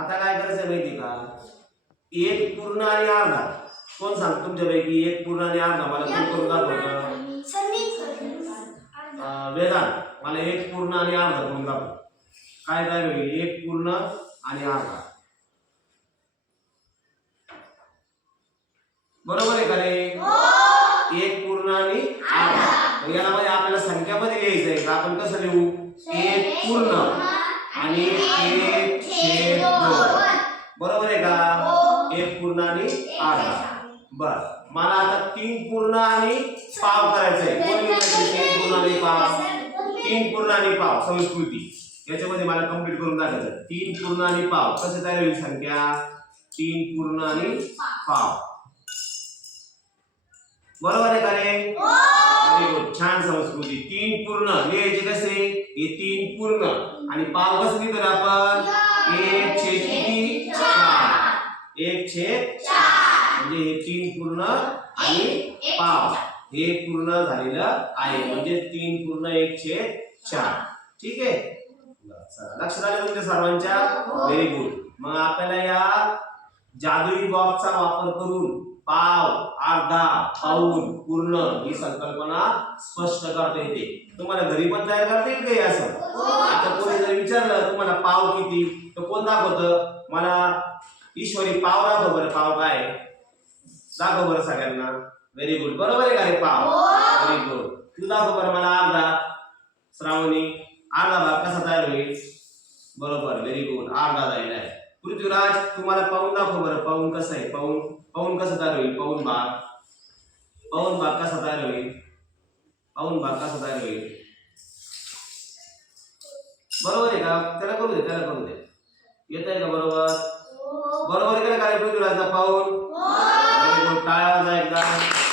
आता काय करायचं माहिती का? एक पूर्ण आणि अर्धा. कोण सांग तुमच्यापैकी एक पूर्ण आणि अर्धा? मला कोण करून दाखवतं? वेदांत. मला एक पूर्ण आणि अर्धा करून दाखव. काय काय होईल? एक पूर्ण आणि अर्धा. बरोबर आहे का रे एक पूर्ण आणि अर्धा. याला मध्ये आपल्याला संख्यामध्ये लिहायचं आहे का? आपण कसं लिहू? एक पूर्ण आणि एक एक पूर्ण आणि अर्धा बर मला आता तीन पूर्ण आणि पाव करायचंय. तीन पूर्ण आणि पाव? तीन पूर्ण आणि पाव. संस्कृती. याच्यामध्ये मला कंप्लीट करून दाखवायचं. तीन पूर्ण आणि पाव. कसे तयार होईल संख्या तीन पूर्ण आणि पाव. बरोबर आहे का रे? व्हेरी गुड छान संस्कृती. तीन पूर्ण. लिहायचे कसे? हे तीन पूर्ण. आणि पाव कसं लिहितो आपण? एक छेद म्हणजे हे तीन पूर्ण आणि पाव. हे पूर्ण झालेलं आहे. म्हणजे तीन पूर्ण एक छेद चार. ठीक आहे. लक्षात आलं तुमच्या सर्वांच्या? व्हेरी गुड मग आपल्याला या जादुई बॉक्सचा वापर करून पाव अर्धा पाऊन पूर्ण ही संकल्पना स्पष्ट करता येते. तुम्हाला घरी पण तयार करता येईल काही असं? आता कोणी जर विचारलं तुम्हाला पाव किती? तर कोण दाखवतं? मला ईश्वरी पाव दाखव बरं पाव काय? दाखव बरं सगळ्यांना. व्हेरी गुड बरोबर आहे का रे पाव? व्हेरी गुड तू दाखव बरं मला अर्धा. श्रावणी अर्धा भाग कसा तयार होईल? बरोबर. व्हेरी गुड अर्धा जाईल आहे. पृथ्वीराज तुम्हाला पाऊन दाखव बरं. पाऊन कसं आहे? पाऊन पाऊन कसं तयार होईल? पाऊन भाग. पाऊन भाग कसा तयार होईल? पाऊन भाग कसा तयार होईल? बरोबर आहे का? त्याला करू दे त्याला करू दे. येत आहे का बरोबर? पाऊन Very good. टाळ्या वाजवा एकदा